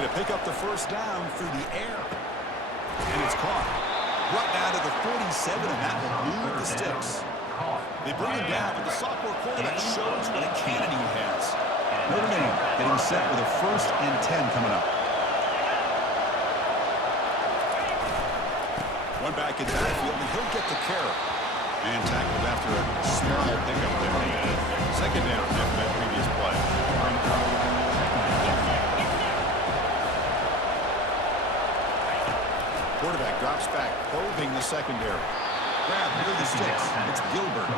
looking to pick up the first down through the air. And it's caught. Brought down to the 47, and that will move the sticks. They bring him down, but the sophomore quarterback shows what a cannon he has. Notre Dame getting set with a 1st and 10 coming up. One back in the backfield, and he'll get the carry. And tackled after a small pickup there. 2nd down after that previous play. Quarterback drops back, probing the secondary. Grab near the sticks. It's Gilbert.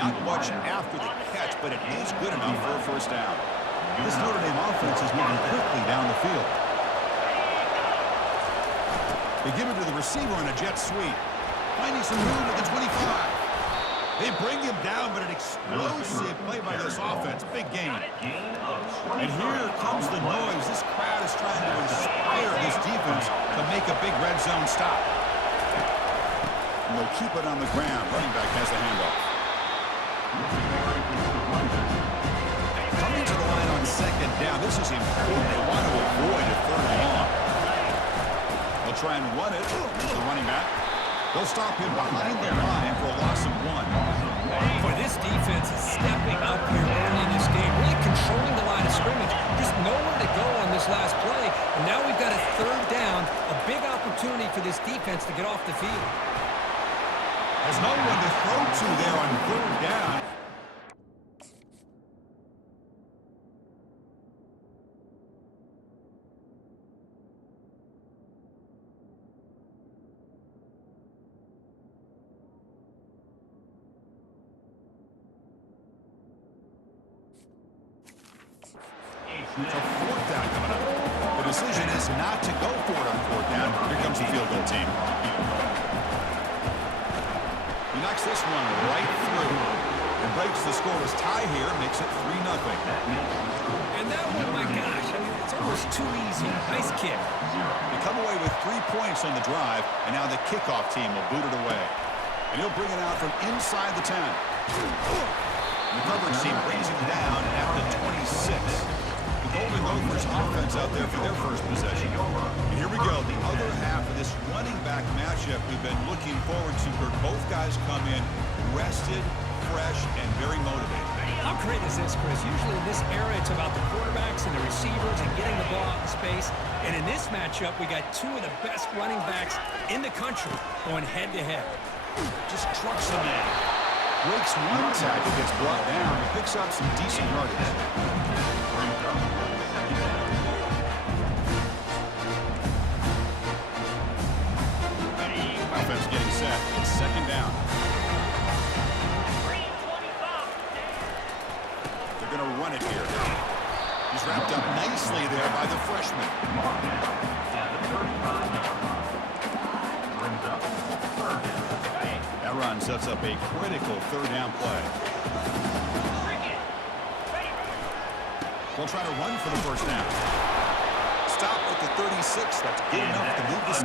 Not much after the catch, but it is good enough for a 1st down. This Notre Dame offense is moving quickly down the field. They give it to the receiver on a jet sweep. Finding some room at the 25. They bring him down, but an explosive play by this offense. Big gain. And here comes the noise. This crowd is trying to inspire this defense to make a big red zone stop. And they'll keep it on the ground. Running back has the handoff. Coming to the line on 2nd down. This is important. They want to avoid a 3rd and long. They'll try and run it. The running back. They'll stop him behind the line for a loss of 1. Boy, this defense is stepping up here early in this game, really controlling the line of scrimmage. Just nowhere to go on this last play. And now we've got a 3rd down, a big opportunity for this defense to get off the field. There's no one to throw to there on 3rd down. It's a 4th down coming up. The decision is not to go for it on 4th down. Here comes the field goal team. He knocks this one right through and breaks the scoreless tie here, makes it 3-0. And that one, my gosh, I mean, it's almost too easy. Nice kick. They come away with 3 points on the drive, and now the kickoff team will boot it away. And he'll bring it out from inside the 10. The coverage team brings him down at the 26. The Golden Gophers offense out there for their first possession. And here we go, the other half of this running back matchup we've been looking forward to, where both guys come in rested, fresh, and very motivated. How great is this, Chris? Usually in this era, it's about the quarterbacks and the receivers and getting the ball out in space. And in this matchup, we got 2 of the best running backs in the country going head-to-head. Just trucks them in. Breaks one tackle, gets brought down, and picks up some decent yardage. Offense getting set. It's 2nd down. They're going to run it here. He's wrapped up nicely there by the freshman. That run sets up a critical 3rd down play. They'll try to run for the 1st down. Stop at the 36. That's good enough to move this.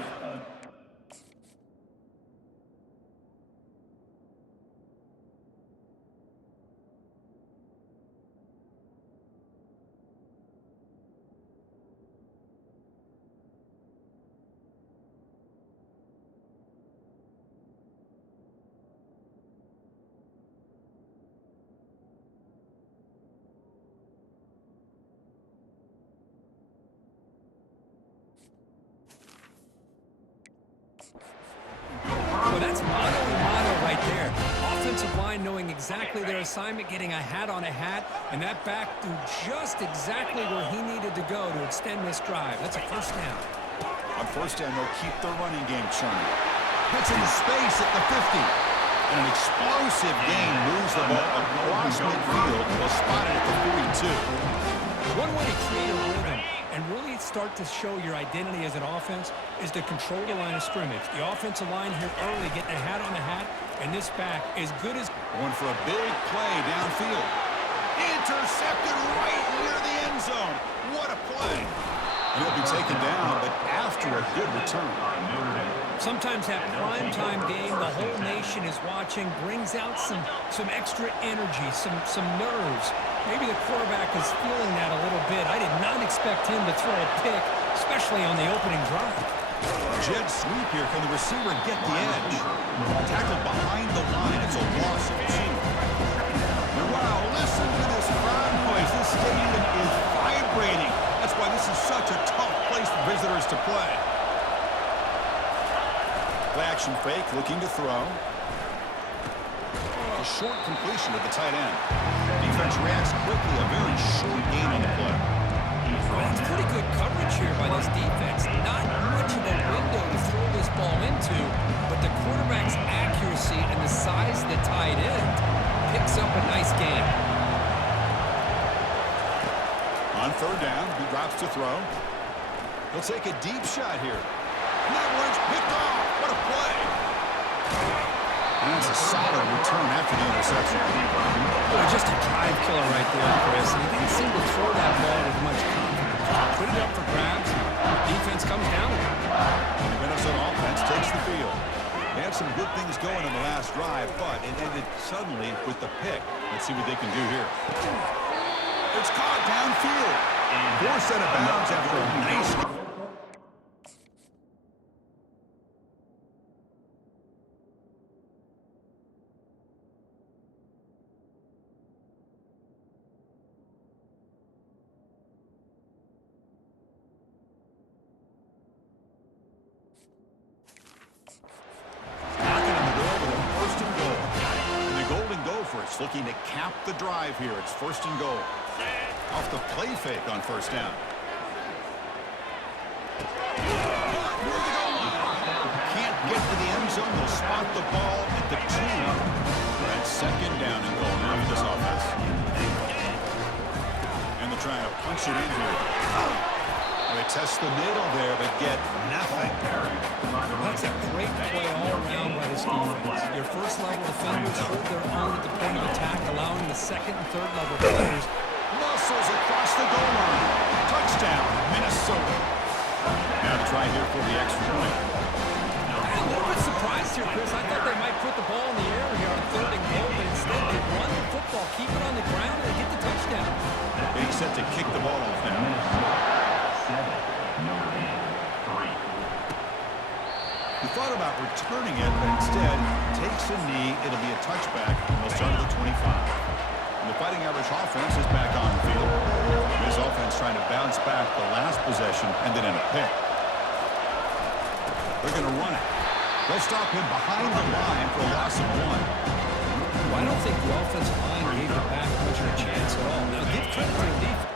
Well, that's mano-a-mano right there. Offensive line knowing exactly their assignment, getting a hat on a hat, and that back threw just exactly where he needed to go to extend this drive. That's a 1st down. On 1st down, they'll keep the running game churning. Gets into space at the 50. And an explosive gain moves the ball across midfield. They'll spot it at the 42. One way to create a rhythm and really start to show your identity as an offense is to control the line of scrimmage. The offensive line here early getting a hat on a hat, and this back as good as... Going for a big play downfield. Intercepted right near the end zone. What a play. And he'll be taken down, but after a good return. Sometimes that primetime game, the whole nation is watching, brings out some extra energy, some nerves. Maybe the quarterback is feeling that a little bit. I did not expect him to throw a pick especially on the opening drive. Jet sweep here. Can the receiver get the edge? Tackled behind the line. It's a loss of 2. And wow, listen to this crowd noise. This stadium is vibrating. That's why this is such a tough place for visitors to play. Play action fake, looking to throw. A short completion to the tight end. Defense reacts quickly. A very short gain on the play. Well, that's pretty good coverage here by this defense. Not much of a window to throw this ball into, but the quarterback's accuracy and the size of the tight end picks up a nice gain. On third down, he drops to throw. He'll take a deep shot here. And that one's picked off. What a play. And that's a solid return after the interception. Boy, just a drive killer right there, Chris. And he didn't seem to throw that ball with much confidence. Put it up for grabs, and the defense comes down with it. And the Minnesota offense takes the field. They had some good things going in the last drive, but it ended suddenly with the pick. Let's see what they can do here. It's caught downfield. Forced out of bounds after a nice... Looking to cap the drive here. It's first and goal. Off the play fake on first down. Can't get to the end zone. They'll spot the ball at the 2. That's second down and goal now for this offense. And they're trying to punch it in here. They test the middle there, but get nothing. That's a great play all around by this defense. Your first-level defenders hold their own at the point of attack, allowing the second and third-level players. Muscles across the goal line. Touchdown, Minnesota. Now to try here for the extra point. I'm a little bit surprised here, Chris. I thought they might put the ball in the air here on third and goal, but instead they run the football, keep it on the ground, and get the touchdown. Being set to kick the ball off now. He thought about returning it, but instead takes a knee. It'll be a touchback. They'll start at the 25. And the Fighting Irish offense is back on the field. This offense trying to bounce back the last possession and then in a pick. They're going to run it. They'll stop him behind the line for a loss of 1. Well, I don't think the offensive line gave the back much of a chance at all. Now, give credit to the defense.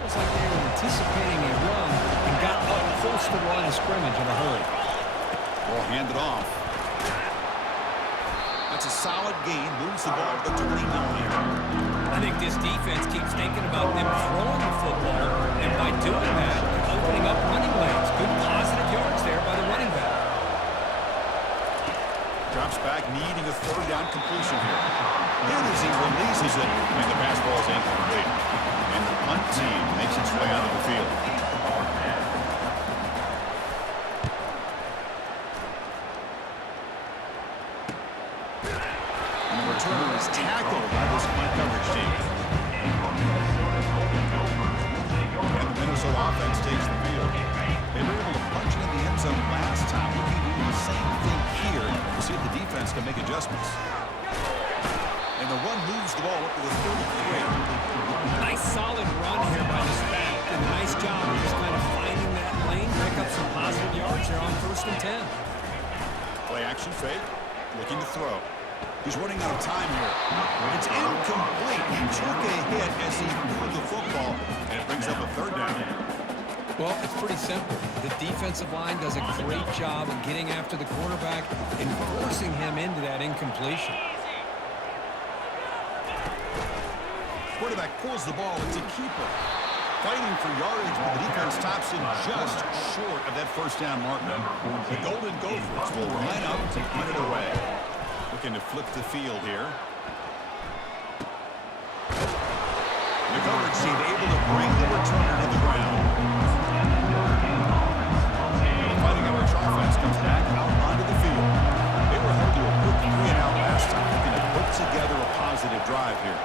Looks like they were anticipating a run and got up close to the line of scrimmage in a hurry. Ball handed off. That's a solid gain. Moves the ball to the 29. I think this defense keeps thinking about them throwing the football, and by doing that, they're opening up running lanes. Good positive yards there by the running back. Drops back, needing a third down completion here. And as he releases it, and the pass ball is incomplete. And the punt team makes its way onto the field. And the returner is tackled by this punt coverage team. And the Minnesota offense takes the field. They were able to punch it in the end zone last time. Looking to do the same thing here to see if the defense can make adjustments. And the run moves the ball up to the 33. Nice solid run here by this back. And a nice job of just kind of finding that lane, pick up some positive yards here on first and 10. Play action fake, looking to throw. He's running out of time here. It's incomplete. He took a hit as he threw the football, and it brings up a third down. Well, it's pretty simple. The defensive line does a great job of getting after the quarterback and forcing him into that incompletion. Quarterback pulls the ball. It's a keeper. Fighting for yardage, but the defense stops him just short of that first down marker. The Golden Gophers will line up to put it away. Looking to flip the field here. The coverage team able to bring the returner to the ground. The Fighting Irish offense together a positive drive here.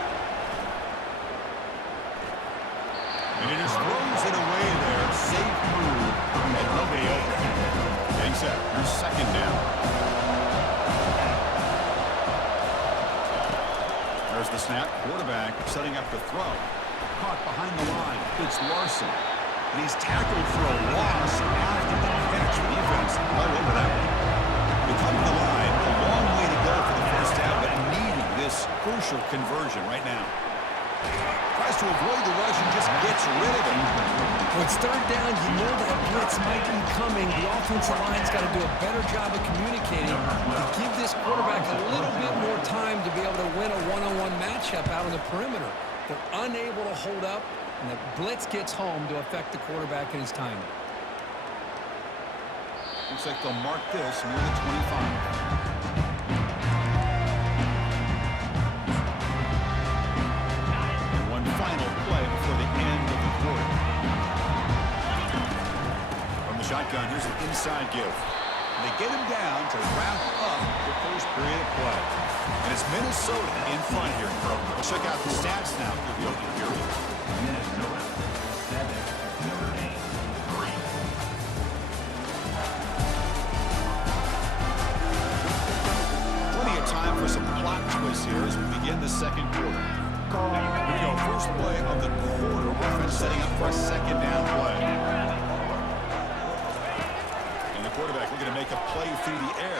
And he just throws it away there. Safe move. And nobody open. Getting set. Here's second down. There's the snap. Quarterback setting up the throw. Caught behind the line. It's Larson. And he's tackled for a loss after the catch. The defense all over that one. They come to the line. A long way to go for the first down, but needing this crucial conversion right now. Tries to avoid the rush and just gets rid of it. When it's third down, you know that blitz might be coming. The offensive line's got to do a better job of communicating to give this quarterback a little bit more time to be able to win a one-on-one matchup out on the perimeter. They're unable to hold up, and the blitz gets home to affect the quarterback in his timing. Looks like they'll mark this near the 25. Final play before the end of the quarter. From the shotgun, here's an inside give. And they get him down to wrap up the first period of play. And it's Minnesota in front here. Let's check out the stats now for the opening period. Minnesota, 7, Notre Dame, 3. Plenty of time for some plot twists here as we begin the second quarter. Here we go. First play of the quarter. Offense setting up for a second down play. And the quarterback looking to make a play through the air.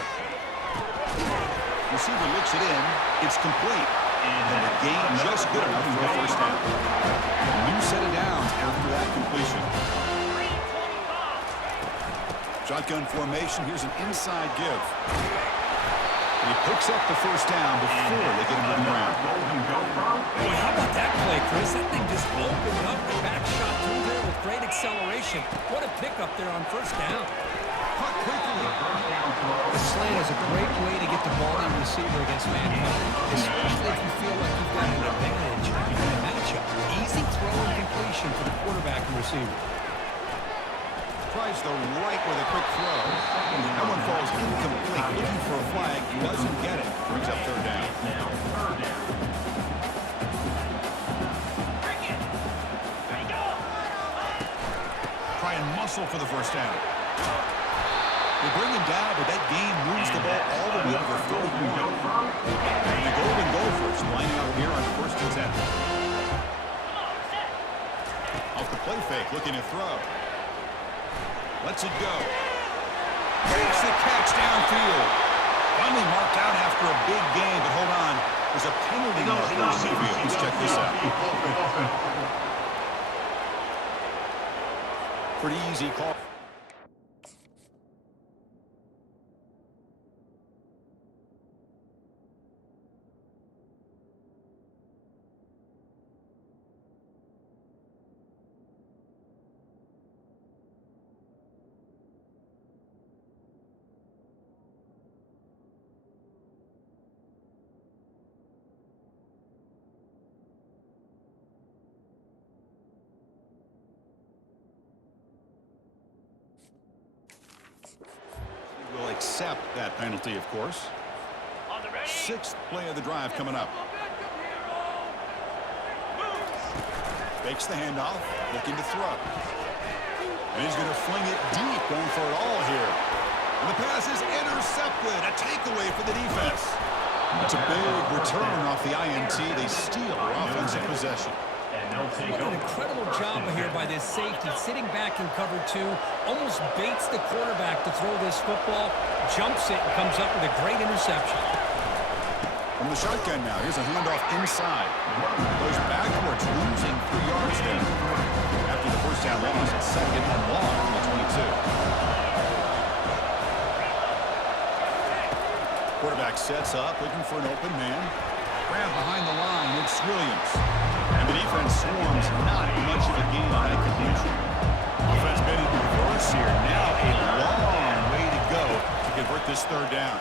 Receiver looks it in. It's complete. And the game just good enough for a first down. A new set of downs after that completion. Shotgun formation. Here's an inside give. He picks up the first down before they get him to the ground. Boy, how about that play, Chris? That thing just opened up. The back shot through there with great acceleration. What a pickup there on first down. Caught quickly. The slant is a great way to get the ball in receiver against man coverage, especially if you feel like you've got an advantage in the matchup. Easy throw and completion for the quarterback and receiver. Tries the right with a quick throw. That one falls incomplete. Looking for a flag. Doesn't get it. Brings up third down. Try and muscle for the first down. They bring him down, but that gain moves the ball all the way over 31. And the Golden Gophers lining up here on first and 10. Off the play fake, looking to throw. Lets it go. Makes the catch downfield. Finally marked out after a big gain, but hold on. There's a penalty mark on the field. Let's check this out. Pretty easy call. Will accept that penalty, of course. Sixth play of the drive coming up. Fakes the handoff, looking to throw. And he's going to fling it deep, going for it all here. And the pass is intercepted. A takeaway for the defense. It's a big return off the INT. They steal their offensive possession. What an incredible job here by this safety, sitting back in cover two, almost baits the quarterback to throw this football, jumps it, and comes up with a great interception. From the shotgun now, here's a handoff inside. Goes backwards, losing 3 yards there. After the first down loss, it's second and long from the 22. Quarterback sets up, looking for an open man. Grab behind the line, it's Williams. And the defense swarms, not much of a gain on that completion. Offense been in reverse here. Now a long way to go to convert this third down.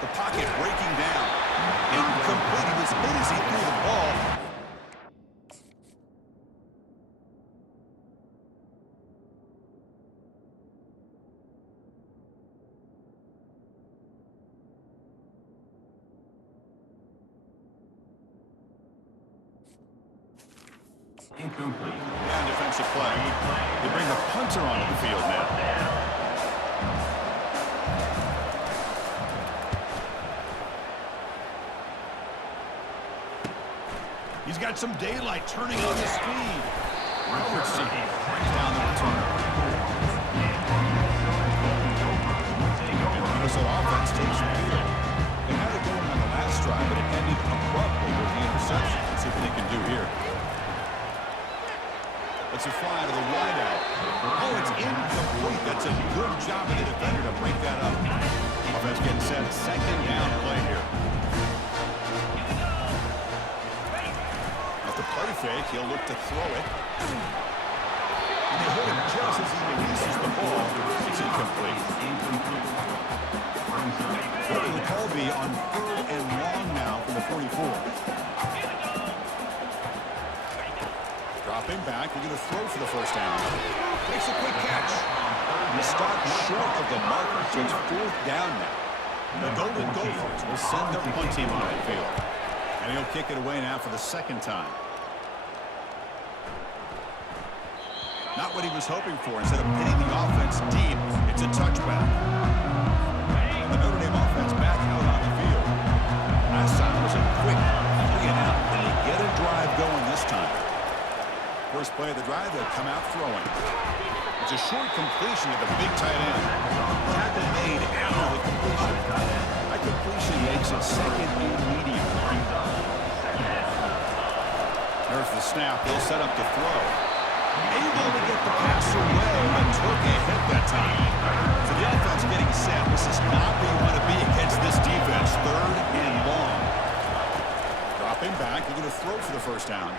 The pocket breaking down. Incomplete. He was hit as he threw the ball. Incomplete. And defensive play. They bring the punter onto the field now. He's got some daylight turning on the speed. Robertson brings down the return. And the Minnesota offense takes the field. They had it going on the last drive, but it ended abruptly with the interception. Let's see what they can do here. It's a fly to the wideout. Oh, it's incomplete. That's a good job of the defender to break that up. Offense getting set. Second down play here. After play fake, he'll look to throw it. And they hit him just as he releases the ball. It's incomplete. What will the call be on 3rd and long now from the 44? Dropping back, we're going to throw for the first down. Makes a quick catch. The stop short of the marker, so it's 4th down now. The Golden Gophers will send their punt team on the field. And he'll kick it away now for the second time. Not what he was hoping for. Instead of pinning the offense deep, it's a touchback. And the Notre Dame offense back out on the field. Last time was a quick 3 and out. And they get a drive going this time. First play of the drive, they'll come out throwing. It's a short completion to the big tight end. Tackle made after the completion. That completion makes it 2nd and medium. There's the snap. They'll set up the throw. Able to get the pass away, but took a hit that time. So the offense getting set. This is not where you want to be against this defense. 3rd and long. Dropping back. You're going to throw for the first down.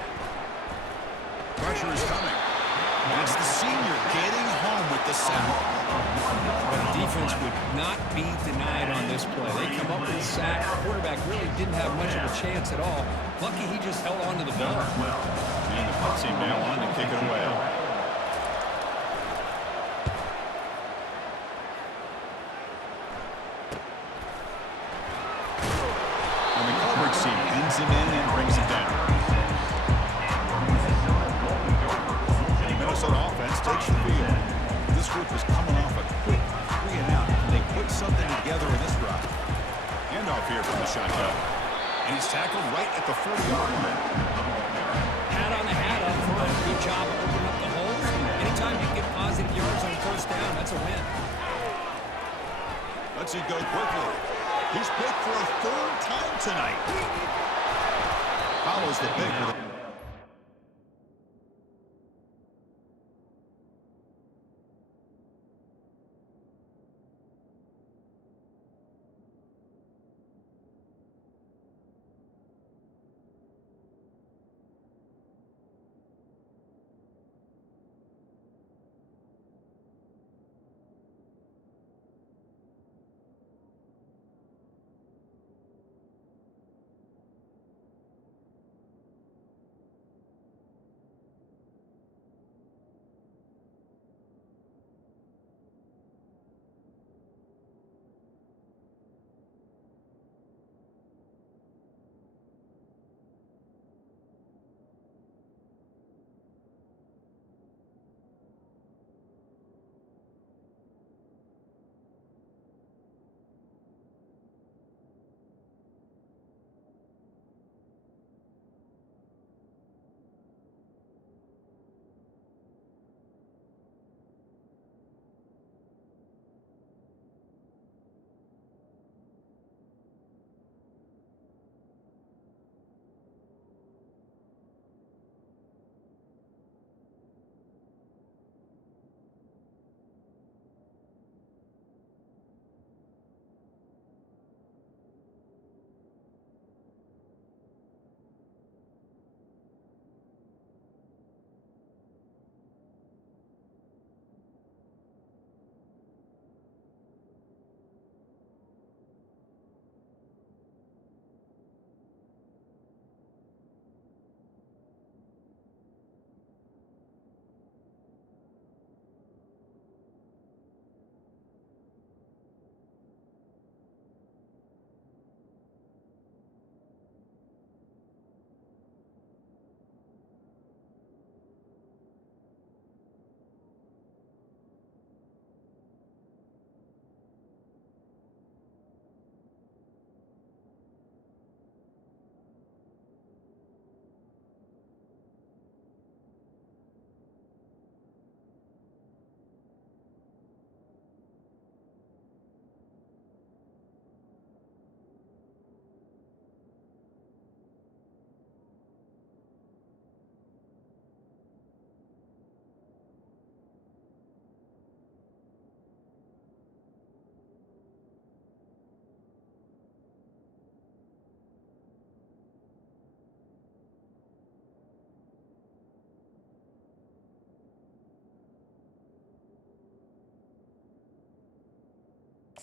Pressure is coming. And it's the senior getting home with the sack. The defense would not be denied on this play. They come up with a sack. The quarterback really didn't have much of a chance at all. Lucky he just held on to the ball. And the punt team now on to kick it away. And the coverage team pins him in and brings it down. Minnesota offense takes the field. This group is coming off a quick 3 and out. They put something together in this drive. Handoff here from the shotgun. And he's tackled right at the 40-yard line. Hat on the hat up front. Good job of opening up the holes. Anytime you get positive yards on 1st down, that's a win. Let's it go quickly. He's picked for a 3rd time tonight. Follows the pick with a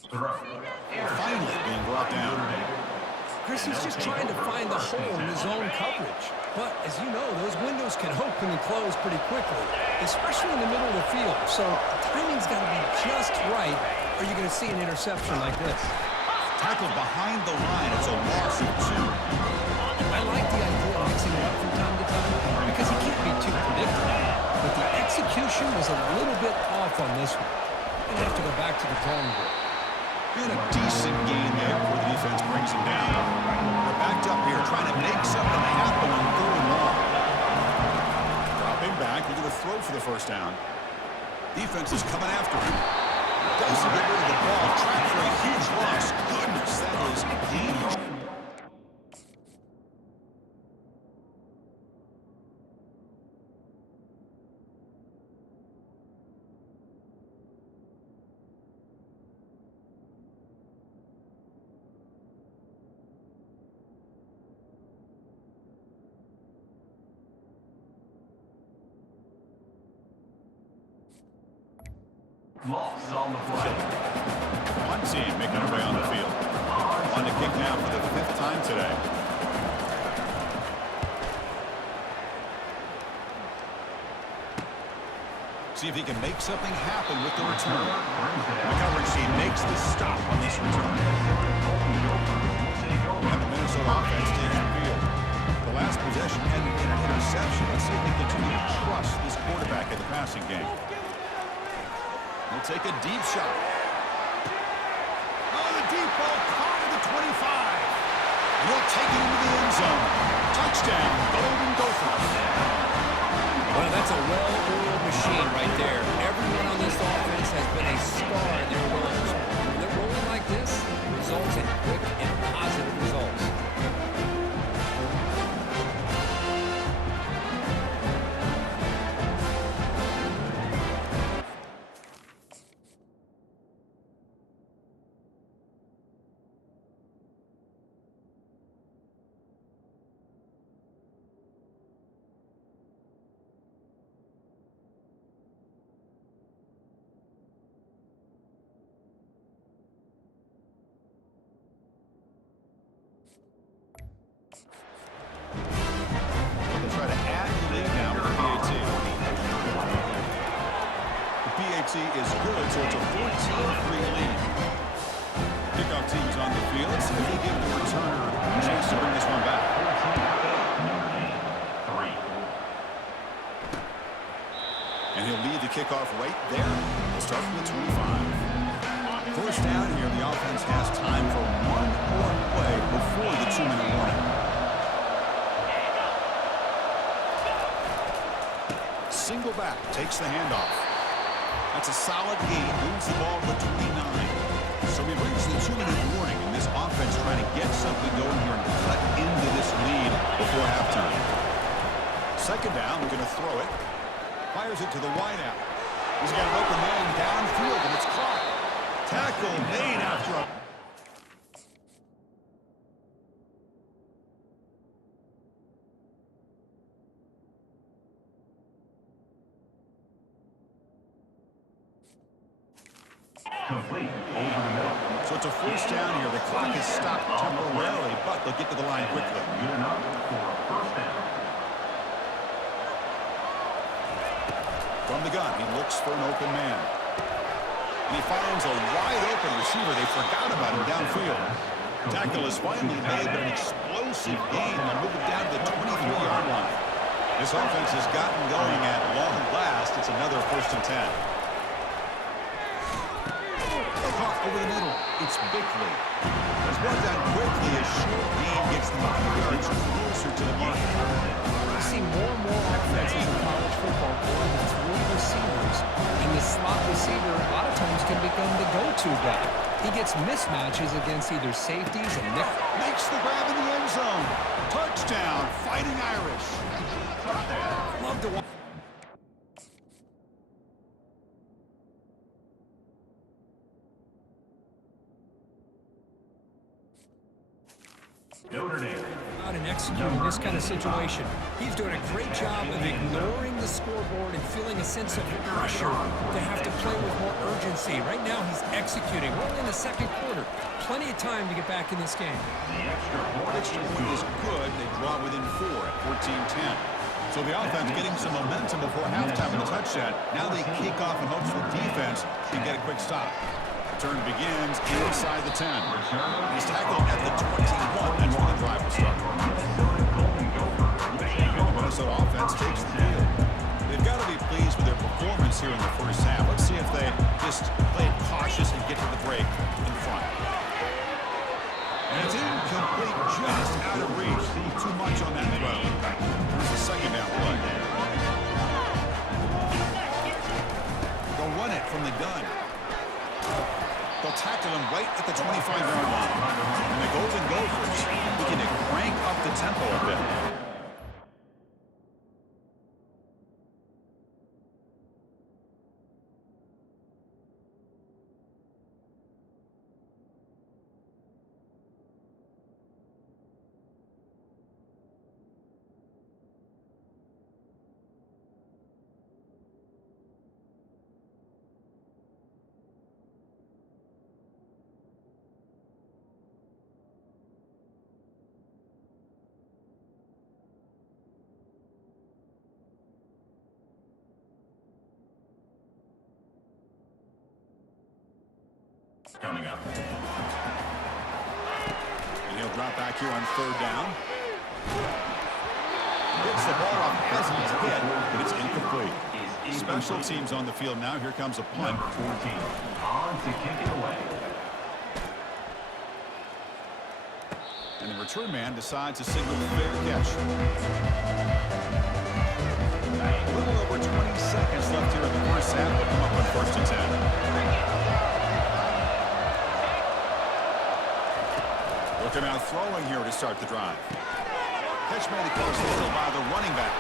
Throw. Finally being brought down. Chris is just trying to find the hole in his own coverage. But, as you know, those windows can open and close pretty quickly, especially in the middle of the field. So the timing's got to be just right, or you're going to see an interception like this. Tackled behind the line. It's a loss of 2. I like the idea of mixing it up from time to time because he can't be too predictable. But the execution was a little bit off on this one. Going to have to go back to the drawing board. And a decent gain there before the defense brings him down. They're backed up here trying to make something happen on 3rd and long. Dropping back, looking to throw for the first down. Defense is coming after him. Doesn't get rid of the ball. Track for a huge loss. Goodness, that is huge. Loss on the play. One team making their way on the field. On the kick now for the 5th time today. See if he can make something happen with the return. The coverage team makes the stop on this return. And the Minnesota offense takes the field. The last possession ended in an interception. Let's see if they continue to trust this quarterback in the passing game. He'll take a deep shot. Oh, the deep ball caught at the 25. And he'll take it into the end zone. Touchdown, Golden Gophers. Well, that's a well-oiled machine right there. Everyone on this offense has been a star in their roles. When they're rolling like this, it results in quick and positive results. They'll try to add the lead now with the PAT. The PAT is good, so it's a 14-3 lead. Kickoff team is on the field. Let's see if they give the returner a chance to bring this one back. And he'll lead the kickoff right there. We'll start from the 25. First down here, the offense has time for one more play before the 2-minute warning. Single back, takes the handoff. That's a solid gain, moves the ball to the 29. So we've reached the 2-minute warning, and this offense trying to get something going here and cut into this lead before halftime. Second down, we're going to throw it. Fires it to the wideout. He's got an open man downfield, and it's caught. Tackle made after a... Complete over the middle. So it's a first down here. The clock is stopped temporarily, but they'll get to the line quickly. Good enough for a first down. From the gun, he looks for an open man. And he finds a wide-open receiver. They forgot about him downfield. Tackle is finally made, but an explosive gain. They'll move it down to the 23-yard line. This offense has gotten going at long last. It's another 1st and 10. Caught over the middle. It's Bickley. It's brought down quickly as short gain gets them a few yards closer to the mark. You see more and more offenses in college football going with 3 receivers. And the slot receiver a lot of times can become the go-to guy. He gets mismatches against either safeties and nickel. Makes the grab in the end zone. Touchdown, Fighting Irish. Love to watch. Notre Dame. Out and executing this kind of situation. He's doing a great job of ignoring the scoreboard and feeling a sense of pressure to have to play with more urgency. Right now, he's executing. We're only in the second quarter. Plenty of time to get back in this game. The extra point Extra point is good. They draw within 4 at 14-10. So the offense getting some momentum before halftime with a touchdown. Now they kick off in hopes the defense can get a quick stop. Turn begins inside the 10. He's tackled at the 21. That's where the drive will start. The Minnesota offense takes the field. They've got to be pleased with their performance here in the first half. Let's see if they just play it cautious and get to the break in front. And it's incomplete, just out of reach. Too much on that throw. Here's the second down play. They'll run it from the gun. They'll tackle him right at the 25-yard line. And the Golden Gophers looking to crank up the tempo a bit. coming up. And he'll drop back here on third down. Gets the ball off as he's hit, but it's incomplete. Special teams on the field now. Here comes a punt. Number 14 on to kick it away. And the return man decides to signal fair catch. A little over 20 seconds left here in the first half. They'll come up on 1st and 10. Looking out throwing here to start the drive. Catch made across the middle by the running back.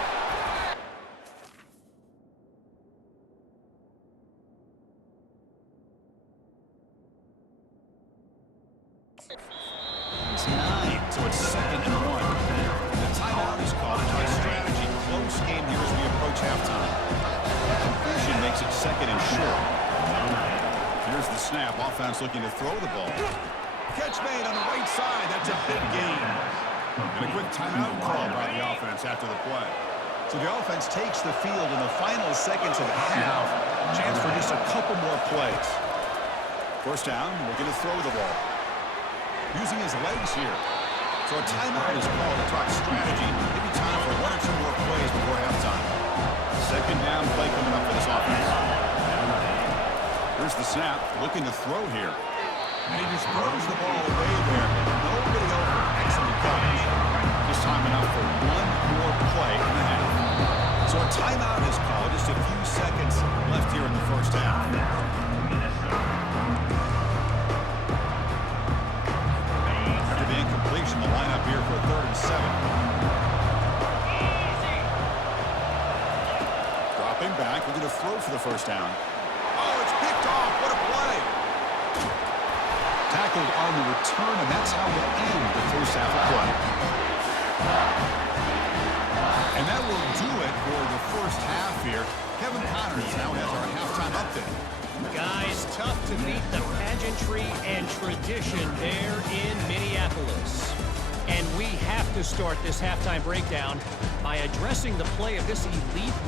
It's 9, so it's 2nd and 1. The timeout is called. It's our strategy. Close game here as we approach halftime. Completion makes it 2nd and short. Here's the snap. Offense looking to throw the ball. Catch made on the right side. That's a big gain. And a quick timeout call by the offense after the play. So the offense takes the field in the final seconds of the half. Chance for just a couple more plays. First down, we're going to throw the ball. Using his legs here. So a timeout is called to talk strategy. Maybe time for 1 or 2 more plays before halftime. Second down play coming up for this offense. Here's the snap. Looking to throw here. And he just throws the ball away there. Nobody open. Excellent coverage. Just time enough for 1 more play in the half. So a timeout is called. Just a few seconds left here in the first half. After the incompletion, the lineup here for 3rd and 7. Dropping back. We're going to throw for the first down. Oh, it's picked off. What a play. Tackled on the return, and that's how we'll end the first half of play. And that will do it for the first half here. Kevin Connors now has our halftime update. Guys, tough to beat the pageantry and tradition there in Minneapolis. And we have to start this halftime breakdown by addressing the play of this elite